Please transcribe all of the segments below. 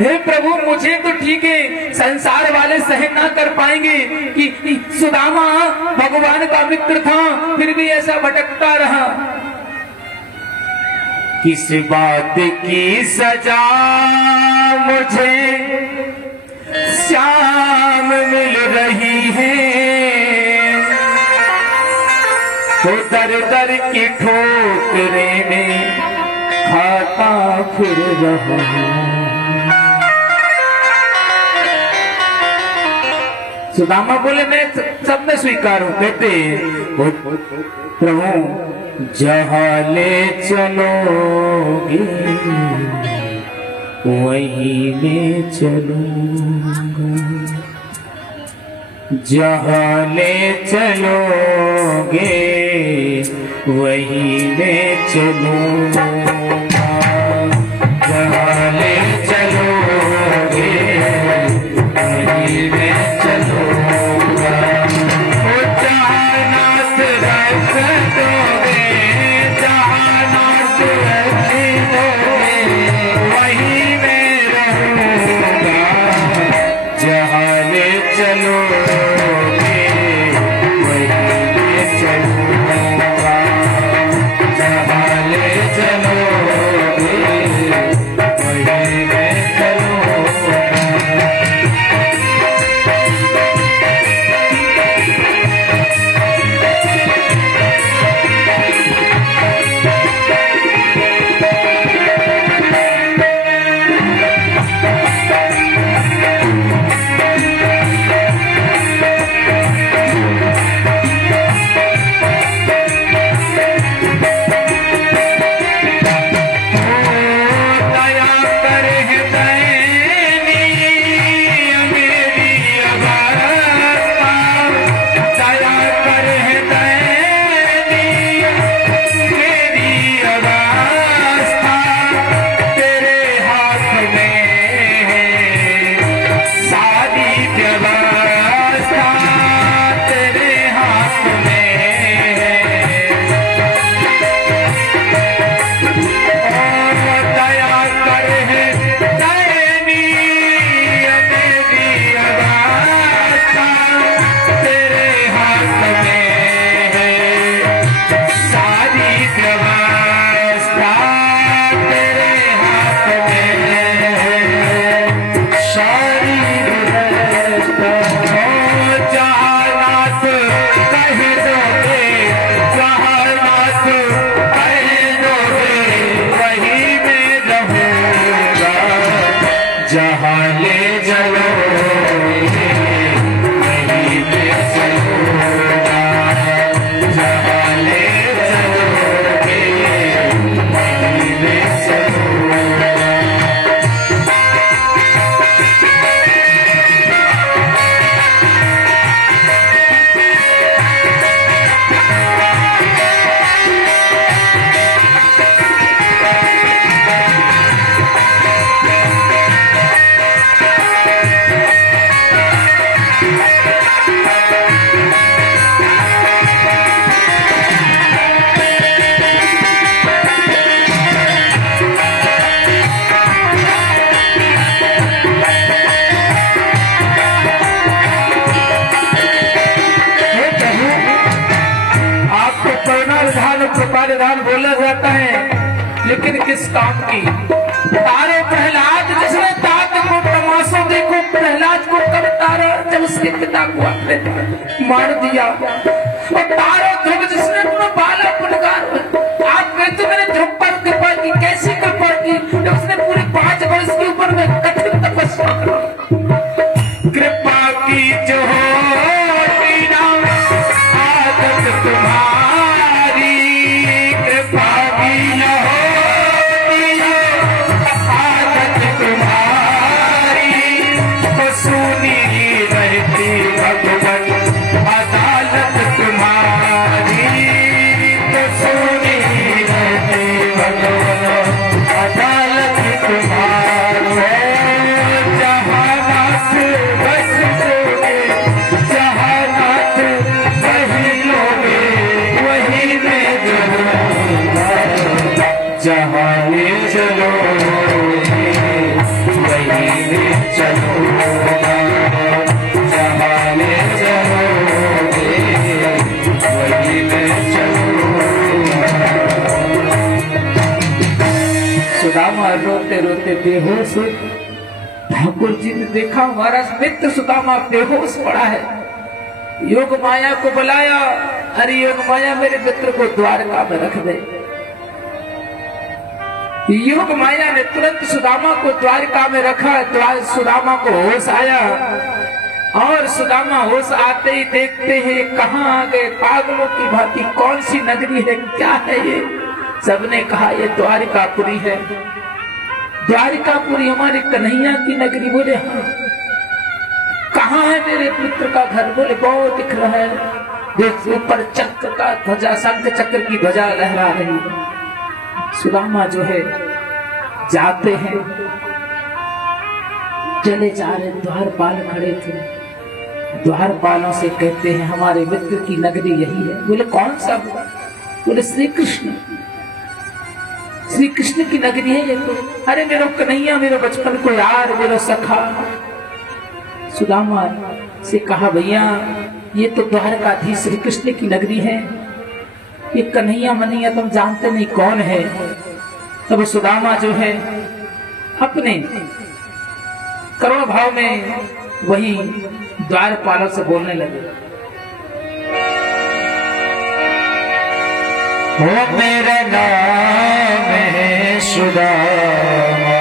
हे प्रभु मुझे तो ठीक है, संसार वाले सहन ना कर पाएंगे कि सुदामा भगवान का मित्र था फिर भी ऐसा भटकता रहा। किस बात की सजा मुझे श्याम मिल रही है, तो दर दर की ठोकरें में खाता फिर रहा हूं। सुदामा बोले मैं सब में स्वीकार हूं। कहते प्रभु जहां ले चलोगे वहीं में चलूंगा, जहां ले चलोगे वहीं में चलूंगा, जहां ले चलोगे वहीं में चलूंगा। वो जहां नाथ रख दोगे, जहां नाथ रख दोगे वहीं में रहूंगा, जहां ले चलोगे वहीं में चलूंगा, जहां ले चलोगे वहीं में चलूंगा। बोला जाता है लेकिन किस काम की? तारे प्रहलाद जिसने तात को तमाशा देखो, प्रहलाद को कब तारा जब उसके पिता को आपने मार दिया, और तारा ध्रुव जिसने अपना बाला पुनगार, आप कहते मैंने ध्रुव पर कृपा की, कैसी कृपा की? जब उसने पूरे 5 वर्ष के ऊपर में कठिन तपस्या करी, कृपा की जो अदालत तुम्हारी सुदामा रोते रोते बेहोश हुए। ठाकुर जी ने देखा हमारा मित्र सुदामा बेहोश पड़ा है। योग माया को बुलाया, अरे योग माया मेरे मित्र को द्वारका में रख दे। योग माया ने तुरंत सुदामा को द्वारका में रखा। सुदामा को होश आया और सुदामा होश आते ही देखते हैं कहाँ आ गए, पागलों की भांति। कौन सी नगरी है, क्या है ये? सबने कहा ये द्वारिकापुरी है। द्वारिकापुरी हमारे कन्हैया की नगरी। बोले हाँ। कहाँ है मेरे मित्र का घर? बोले बहुत दिख रहा है, देख ऊपर चक्र का ध्वजा, शंख चक्र की ध्वजा लहरा रही है। सुदामा जो है जाते हैं, चले जा रहे, द्वारपाल खड़े थे। द्वारपालों से कहते हैं हमारे मित्र की नगरी यही है। बोले कौन सा? बोले श्री कृष्ण, श्री कृष्ण की नगरी है ये तो। अरे मेरा कन्हैया, मेरे बचपन को यार, मेरा सखा। सुदामा से कहा भैया ये तो द्वारकाधीश श्री कृष्ण की नगरी है, ये कन्हैया मनैया तुम जानते नहीं कौन है। तब सुदामा जो है अपने करुण भाव में वही द्वारपालों से बोलने लगे। वो मेरा नाम है सुदामा,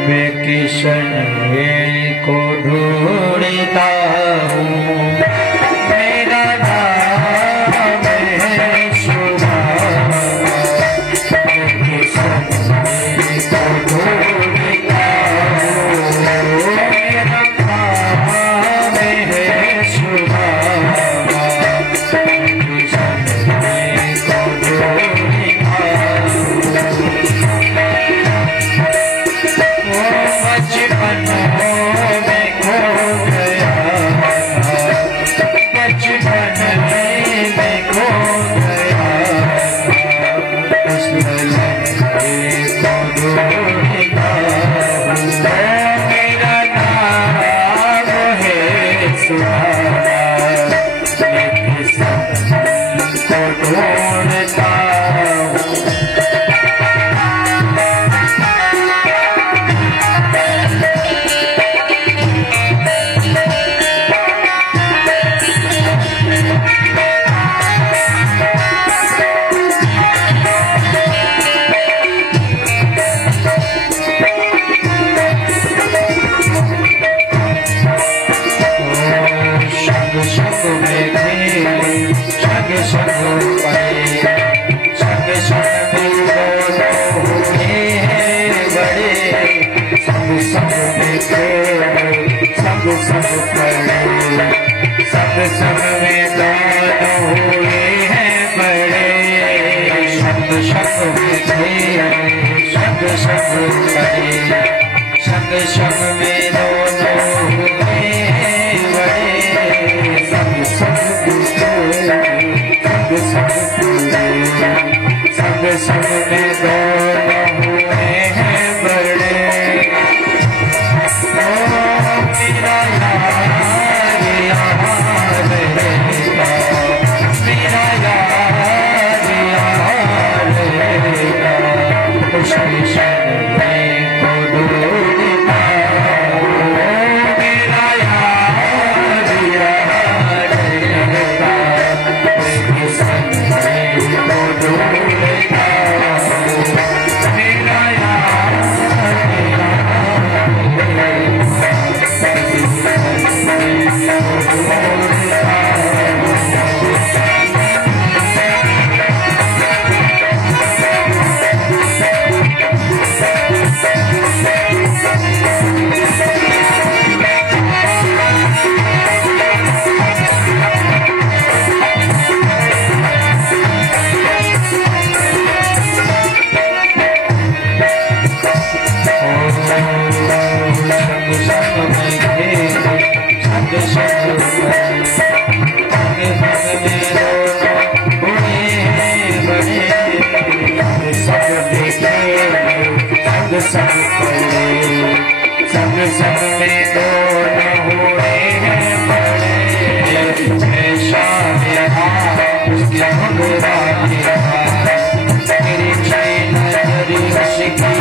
मैं किशन को ढूंढता हूँ। मेरा नाम है सुदामा, मैं किशन को ढूंढता हूँ। मेरा नाम है सुदामा, किशन सब में दोनों हुए हैं बड़े। शब्द शब्द में शब्द शब्द करे, शब्द शब्द में दोनों हुए हैं बड़े। शब्द शब्द शब्द शब्द शब्द में दोनों हुए हैं बड़े। सब में दोनों हुए हैं बड़े। शाम उसके घुघरा मेरी नजरी शिकी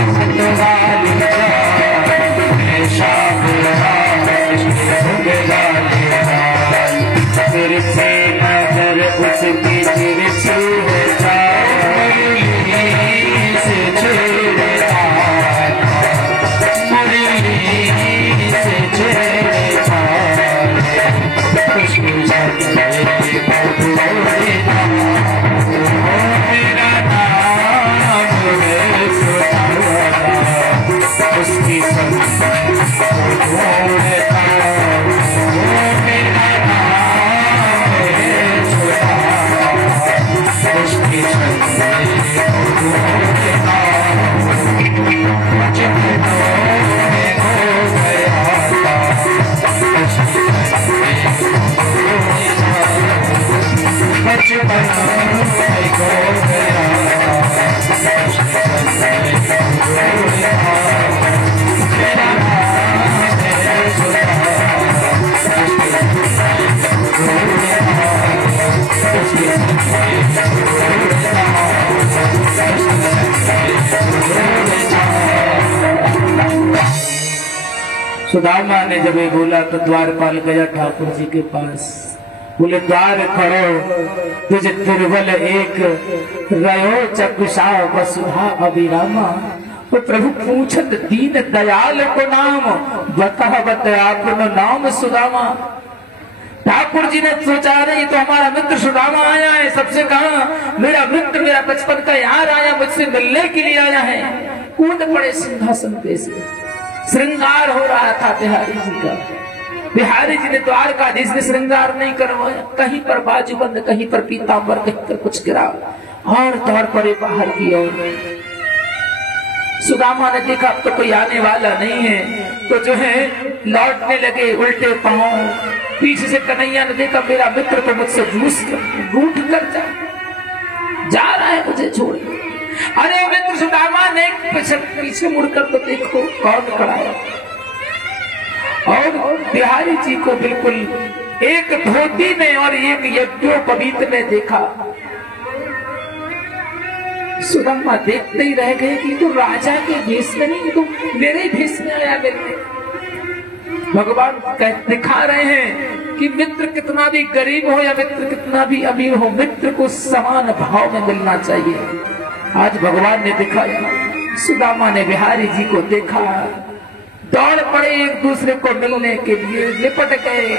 सुदामा ने जब ये बोला तो द्वारपाल गया ठाकुर जी के पास, बोले द्वार खड़ो तुझ दुर्बल एक रयो चकुषा वसुधा अभिरामा। तो प्रभु पूछत दीन दयाल को नाम बता बता आपनो नाम सुदामा। ठाकुर जी ने सोचा नहीं तो हमारा मित्र सुदामा आया है, सबसे कहा मेरा मित्र मेरा बचपन का यार आया, मुझसे मिलने के लिए आया है। कूद पड़े सिंहासन पे से, श्रृंगार हो रहा था बिहारी जी का। बिहारी जी ने द्वारकाधीश ने श्रृंगार नहीं करवाया, कहीं पर बाजूबंद, कहीं पर पीतांबर, कहीं पर कुछ गिरा और तौर पर बाहर की ओर। सुदामा ने देखा अब तो कोई आने वाला नहीं है, तो जो है लौटने लगे उल्टे पांव। पीछे से कन्हैया ने देखा मेरा मित्र तो मुझसे रूठ कर जा रहा है मुझे छोड़। अरे मित्र सुदामा ने पीछे मुड़कर तो देखो कौन खड़ा है, और बिहारी जी को बिल्कुल एक धोती में और एक यज्ञोपवीत में देखा। सुदामा देखते ही रह गए कि तो राजा के भेष में नहीं, तो मेरे ही भेष में आया मिलने। भगवान दिखा रहे हैं कि मित्र कितना भी गरीब हो या मित्र कितना भी अमीर हो, मित्र को समान भाव में मिलना चाहिए। आज भगवान ने दिखाया, सुदामा ने बिहारी जी को देखा, दौड़ पड़े एक दूसरे को मिलने के लिए, लिपट गए,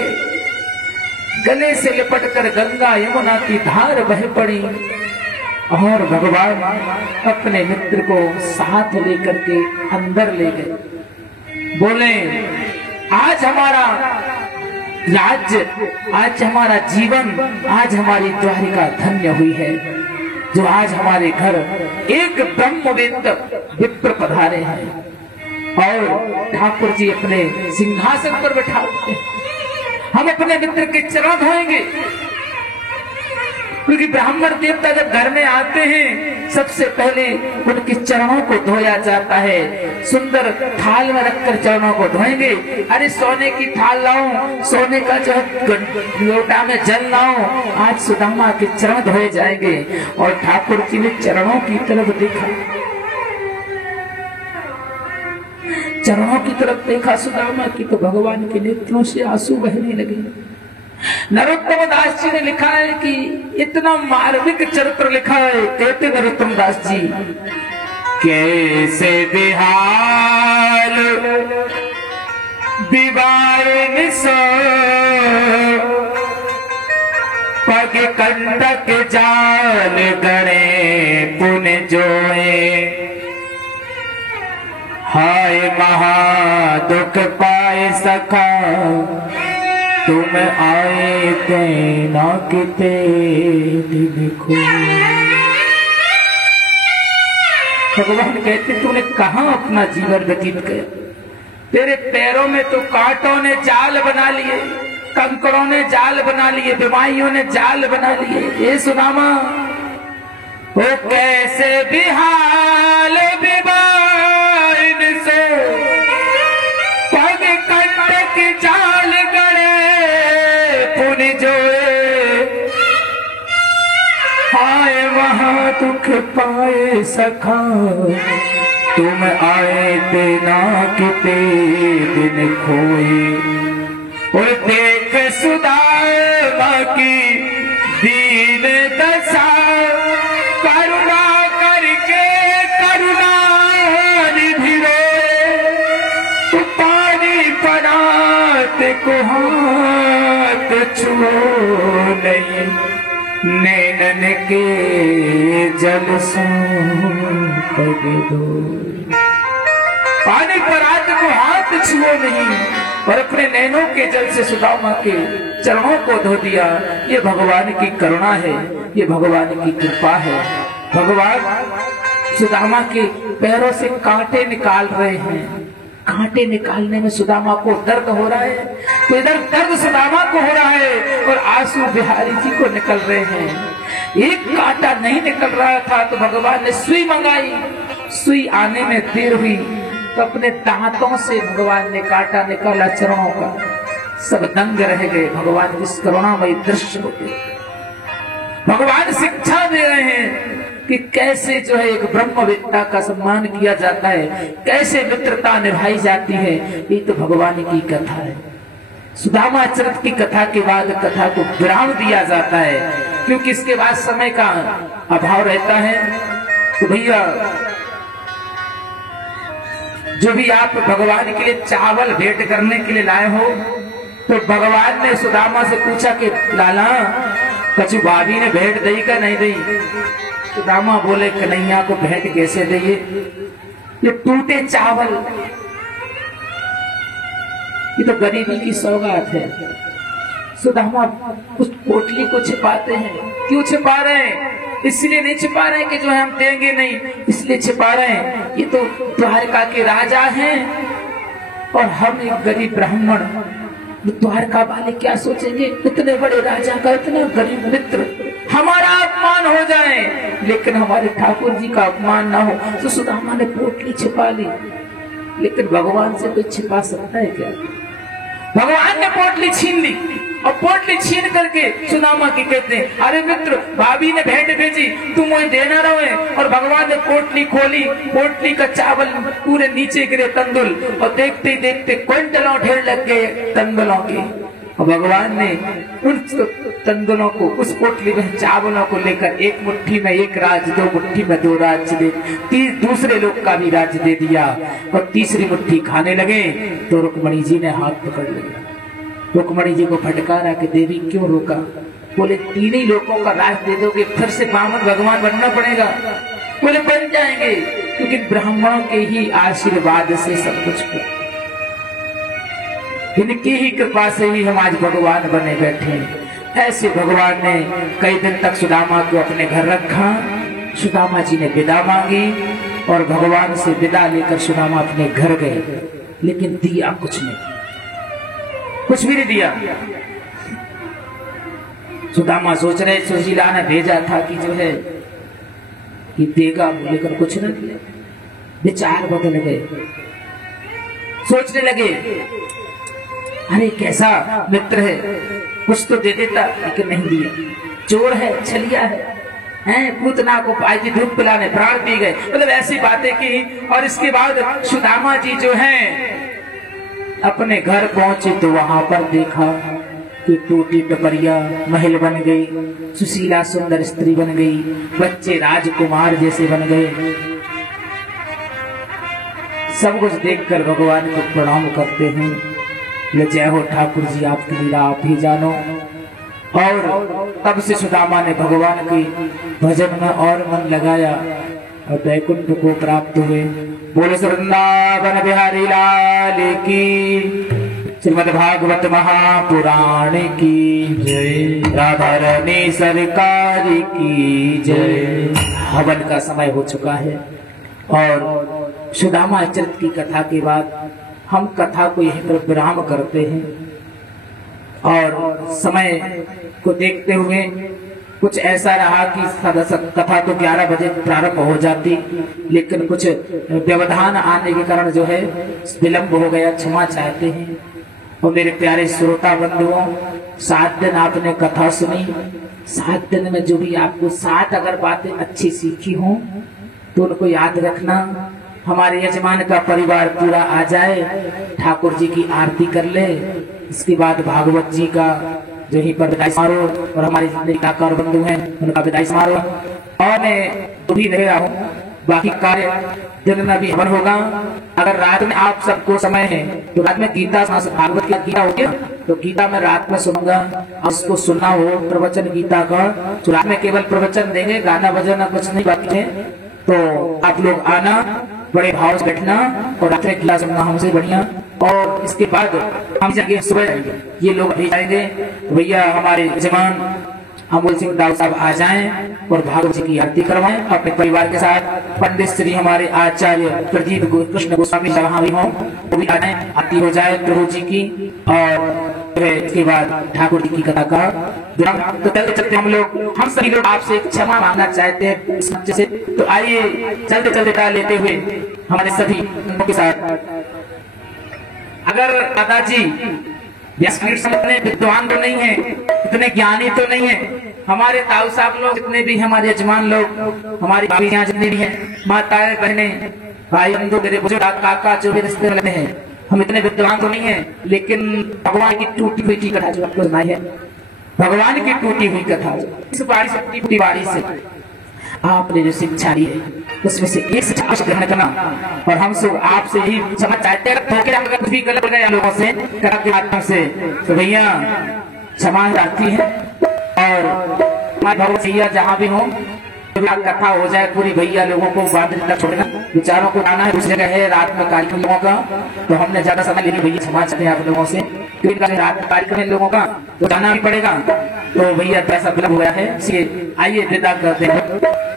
गले से लिपट कर गंगा यमुना की धार बह पड़ी और भगवान अपने मित्र को साथ लेकर के अंदर ले गए। बोले आज हमारा राज्य, आज हमारा जीवन, आज हमारी द्वारिका धन्य हुई है, जो आज हमारे घर एक ब्रह्मवेत्त विप्र पधारे हैं और ठाकुर जी अपने सिंहासन पर बैठाते हैं। हम अपने मित्र के चरण धोएंगे, क्योंकि ब्राह्मण देवता जब घर में आते हैं सबसे पहले उनके चरणों को धोया जाता है। सुंदर थाल में रखकर चरणों को धोएंगे। अरे सोने की थाल लाओ, सोने का जो लोटा में जल लाओ, आज सुदामा के चरण धोए जाएंगे। और ठाकुर जी ने चरणों की तरफ देखा, चरणों की तरफ देखा सुदामा की, तो भगवान के नेत्रों से आंसू बहने लगे। नरोत्तम दास जी ने लिखा है कि इतना मार्मिक चरित्र लिखा है, कहते नरोत्तम दास जी, कैसे बिहाल बिवारिन सो पग कंटक जाल गणे पुन जोए, हाय महा दुख पाए सखा तुम आए ते ना किते देखो। भगवान कहते तूने कहां अपना जीवन व्यतीत किया, तेरे पैरों में तो कांटों ने जाल बना लिए, कंकड़ों ने जाल बना लिए, बीमारियों ने जाल बना लिए। ये सुदामा वो कैसे बिहाल बिबाइन से पग कंटक जाल दुख पाए सखा तुम आए ते ना किते दिन खोए। और देख सुदामा की दीन दशा, करुणा करके करुणा निधि रोए, पानी पड़ात को हाथ छुओ नहीं, नैनन के जल सो दो। पानी पर हाथ को हाथ छुओ नहीं और अपने नैनों के जल से सुदामा के चरणों को धो दिया। ये भगवान की करुणा है, ये भगवान की कृपा है। भगवान सुदामा के पैरों से कांटे निकाल रहे हैं। कांटे निकालने में सुदामा को दर्द हो रहा है, तो इधर दर्द सुदामा को हो रहा है और आंसू बिहारी जी को निकल रहे हैं। एक कांटा नहीं निकल रहा था तो भगवान ने सुई मंगाई। सुई आने में देर हुई तो अपने दांतों से भगवान ने कांटा निकाला चरणों का। सब दंग रह गए भगवान की इस करुणामयी दृश्य को देख। भगवान शिक्षा दे रहे हैं कि कैसे जो है एक ब्रह्मवेत्ता का सम्मान किया जाता है, कैसे मित्रता निभाई जाती है। ये तो भगवान की कथा है। सुदामा चरित की कथा के बाद कथा को विराम दिया जाता है, क्योंकि इसके बाद समय का अभाव रहता है। तो भैया जो भी आप भगवान के लिए चावल भेंट करने के लिए लाए हो, तो भगवान ने सुदामा से पूछा कि लाला कछु भाभी ने भेंट दी का नहीं दी। सुदामा बोले कन्हैया को भेंट कैसे दिए, ये टूटे चावल, ये तो गरीबी की सौगात है। सुदामा उस पोटली को छिपाते हैं। क्यों छिपा रहे हैं? इसलिए नहीं छिपा रहे हैं कि जो है हम देंगे नहीं, इसलिए छिपा रहे हैं ये तो द्वारका के राजा हैं और हम एक गरीब ब्राह्मण। द्वारका वाले क्या सोचेंगे, इतने बड़े राजा का इतना गरीब मित्र, हमारा अपमान हो जाए लेकिन हमारे ठाकुर जी का अपमान ना हो। तो सुदामा ने पोटली छिपा ली, लेकिन भगवान से कोई छिपा सकता है क्या? भगवान ने पोटली छीन ली और पोटली छीन करके सुदामा की कहते हैं, अरे मित्र भाभी ने भेंट भेजी, तुम मुझे देना रहे। और भगवान ने पोटली खोली, पोटली का चावल पूरे नीचे गिरे तंदुल, और देखते ही देखते क्विंटलों ढेर लग गए तंदुलों के। और भगवान ने उन तंदुलों को, उस पोटली में चावलों को लेकर एक मुट्ठी में एक राज, दो मुट्ठी में दो राज्य दे, दूसरे लोग का भी राज्य दे दिया। और तीसरी मुट्ठी खाने लगे तो रुक्मणी जी ने हाथ पकड़ लिया। रुक्मणी जी को फटकारा कि देवी क्यों रोका? बोले तीन ही लोगों का राज दे दोगे, फिर से बामन भगवान बनना पड़ेगा। बोले बन जाएंगे, क्योंकि ब्राह्मणों के ही आशीर्वाद से सब कुछ हो, इनकी ही कृपा से ही हम आज भगवान बने बैठे हैं। ऐसे भगवान ने कई दिन तक सुदामा को अपने घर रखा। सुदामा जी ने विदा मांगी और भगवान से विदा लेकर सुदामा अपने घर गए, लेकिन दिया कुछ नहीं, कुछ भी नहीं दिया। सुदामा सोच रहे सुशीला ने भेजा था कि जो है कि देगा, लेकर कुछ न दिया। विचार बदल गए, सोचने लगे अरे कैसा मित्र है, कुछ तो दे देता, लेकिन नहीं दिया। चोर है, छलिया है, पूतना को आई थी दूध पिलाने, प्राण पी गए, मतलब ऐसी बातें की। और इसके बाद सुदामा जी जो हैं अपने घर पहुंचे तो वहां पर देखा कि टूटी टपरिया महल बन गई, सुशीला सुंदर स्त्री बन गई, बच्चे राजकुमार जैसे बन गए। सब कुछ देखकर भगवान को प्रणाम करते हैं, जय हो ठाकुर जी, आपकी लीला आप ही जानो। और तब से सुदामा ने भगवान के भजन में और मन लगाया और वैकुंठ को प्राप्त हुए। बोले वृंदावन बिहारी लाल की, श्रीमद् भागवत महापुराण की जय, राधा रानी सरकार की जय। हवन का समय हो चुका है और सुदामा चरित की कथा के बाद हम कथा को यहीं पर विराम करते हैं। और समय को देखते हुए कुछ ऐसा रहा कि कथा तो 11 बजे प्रारंभ हो जाती, लेकिन कुछ व्यवधान आने के कारण जो है विलंब हो गया, क्षमा चाहते हैं। और मेरे प्यारे श्रोता बंधुओं, 7 दिन आपने कथा सुनी, 7 दिन में जो भी आपको 7 अगर बातें अच्छी सीखी हों तो उनको याद रखना। हमारे यजमान का परिवार पूरा आ जाए, ठाकुर जी की आरती कर ले, इसके बाद भागवत जी का जो ही पर विदाई समारोह, और हमारे जितने कलाकार बंधु हैं उनका विदाई समारोह। और मैं तो भी रह रहा हूँ, बाकी कार्य दिन में भी हवन होगा। अगर रात में आप सबको समय है तो रात में गीता, भागवत की गीता होगी तो गीता में रात में सुनूंगा, उसको सुनना हो प्रवचन गीता का, तो रात में केवल प्रवचन देंगे, गाना बजाना कुछ नहीं बाकी है। तो आप लोग आना, बड़े भाव से बैठना और रात्रि किला सुनना हमसे बढ़िया। और इसके बाद हम जाएंगे सुबह जाएंगे, ये लोग भी जाएंगे। भैया हमारे जवान अमोल सिंह दाऊ साहब आ जाएं और भागवत जी की आरती करवाएं अपने परिवार के साथ। पंडित श्री हमारे आचार्य प्रदीप कृष्ण गोस्वामी जहाँ भी हों वो भी आ जाएं, आरती हो जाए प्रभु जी की। और इसके बाद ठाकुर जी की कथा का तो चलते चलते हम सभी लोग आपसे क्षमा मांगना चाहते हैं इस मंच से। तो आइए चलते चलते गा लेते हुए हमारे सभी के साथ। अगर दादाजी इतने विद्वान तो नहीं है, इतने ज्ञानी तो नहीं है, हमारे ताऊ साहब लोग जितने भी हमारे यजमान लोग, हमारी भाभियां जितने भी हैं, माताएं बहने भाई बंधु मेरे बुजुर्ग काका जो भी रिश्ते वाले हैं, हम इतने विद्वान तो नहीं है, लेकिन भगवान की टूटी हुई कथा जो आपको सुनाई है, भगवान की टूटी हुई कथा इस बारी से टूटी बारी से आपने जो शिक्षा दी है उसमें से एक शिक्षा ग्रहण करना। और हम सब आपसे ही समझ चाहते हैं अगर कुछ भी गलत हो गया लोगों से करा के माध्यम से तो भैया क्षमा चाहती है। और हमारे भगवत भैया जहाँ भी हो कथा हो जाए पूरी, भैया लोगों को बाद तक छोड़ना, विचारों को आना है। दूसरी जगह है रात में कार्यक्रम लोगों का, तो हमने ज्यादा समय लेके भैया क्षमा चाहते हैं आप लोगों से, क्योंकि रात में कार्यक्रम है लोगों का तो जाना भी पड़ेगा। तो भैया पैसा विलम्ब हो गया है, इसलिए आइए विदा करते हैं।